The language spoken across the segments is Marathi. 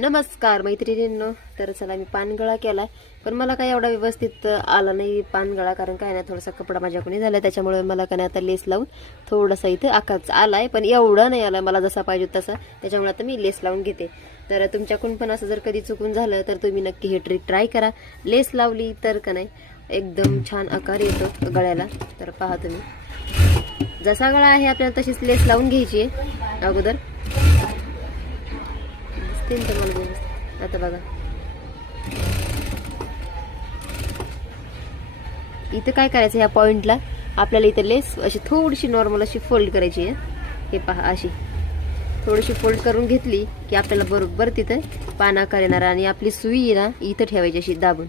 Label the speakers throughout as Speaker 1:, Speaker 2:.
Speaker 1: नमस्कार मैत्रिणींनो. तर चला मी पानगळा केला पण मला काय एवढा व्यवस्थित आला नाही पानगळा कारण काय नाही थोडासा कपडा माझ्याकडून झाला. त्याच्यामुळे मला काय नाही आता लेस लावून थोडासा इथं आकाच आलाय. पण एवढा नाही आला मला जसा पाहिजे तसा. त्याच्यामुळे आता मी लेस लावून घेते. तर तुमच्याकडून पण असं जर कधी चुकून झालं तर तुम्ही नक्की हे ट्रिक ट्राय करा. लेस लावली तर का नाही एकदम छान आकार येतो गळ्याला. तर पहा तुम्ही. जसा गळा आहे आपल्याला तशीच लेस लावून घ्यायची आहे. अगोदर दिसते तर मला व्यवस्थित? आता बघा. इथं काय करायचं ह्या पॉइंटला आपल्याला इथं लेस अशी थोडीशी नॉर्मल अशी फोल्ड करायची आहे. हे पहा अशी. थोडीशी फोल्ड करून घेतली की आपल्याला बरोबर तिथं पानाकार येणार आणि आपली सुई ना इथं ठेवायची अशी दाबून.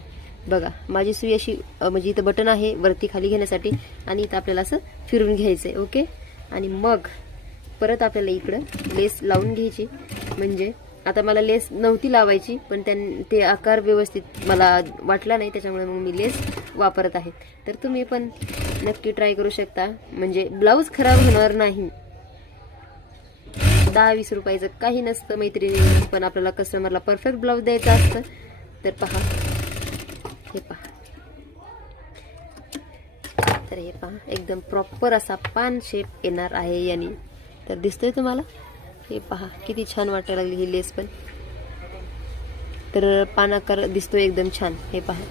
Speaker 1: बघा माझी सुई अशी म्हणजे इथं बटन आहे वरती खाली घेण्यासाठी आणि इथं आपल्याला असं फिरून घ्यायचं आहे ओके आणि मग परत आपल्याला इकडं लेस लावून घ्यायची. म्हणजे आता मला लेस नव्हती लावायची पण त्यां ते आकार व्यवस्थित मला वाटला नाही त्याच्यामुळे मग मी लेस वापरत आहे. तर तुम्ही पण नक्की ट्राय करू शकता. म्हणजे ब्लाऊज खराब होणार नाही. दहा वीस रुपयाचं काही नसतं मैत्रिणी पण आपल्याला कस्टमरला परफेक्ट ब्लाऊज द्यायचा असतं. तर पहा. हे पहा. तर हे पहा. एकदम प्रॉपर असा पान शेप येणार आहे याने. तर दिसतोय तुम्हाला? हे पहा किती छान वाटायला लागली ही लेस पण. तर पानाकार दिसतो एकदम छान हे पहा.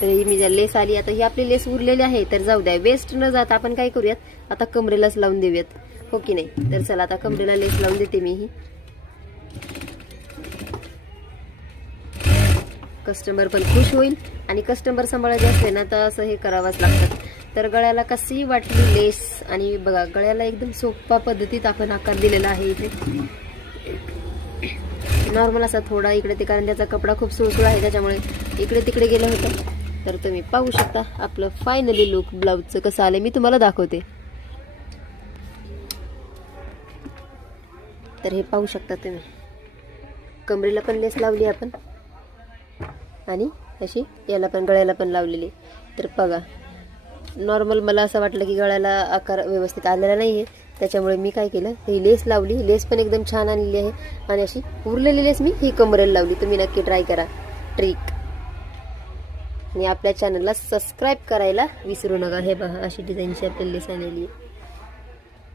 Speaker 1: तर ही मी ज्या लेस आली आता ही आपली लेस उरलेली आहे तर जाऊ द्या वेस्ट न जाता आपण काय करूयात? आता कमरेलाच लावून देऊयात हो की नाही? तर चला आता कमरेला लेस लावून देते मी ही. कस्टमर पण खुश होईल आणि कस्टमर सांभाळायचे असले ना तर असं हे करावंच लागतं. तर गळ्याला कशी वाटली लेस आणि बघा गळ्याला एकदम सोपा पद्धतीत आपण आकार दिलेला आहे इथे. नॉर्मल असा थोडा इकडे ते कारण त्याचा कपडा खूप सुळसुळ आहे त्याच्यामुळे इकडे तिकडे गेलं होतं. तर तुम्ही पाहू शकता आपलं फायनली लुक ब्लाऊजचं कसं आलं मी तुम्हाला दाखवते. तर हे पाहू शकता तुम्ही. कमरेला पण लेस लावली आपण. आणि अशी याला पण गळ्याला पण लावलेली. तर बघा नॉर्मल मला असं वाटलं की गळ्याला आकार व्यवस्थित आलेला नाही आहे त्याच्यामुळे मी काय केलं? ही लेस लावली. लेस पण एकदम छान आणलेली आहे. आणि अशी उरलेली लेस मी ही कमरेला लावली. तुम्ही नक्की ट्राय करा. ट्रिक आणि आपल्या चॅनलला सबस्क्राईब करायला विसरू नका. हे बघा अशी डिझाईनची आपल्याला लेस आणलेली आहे.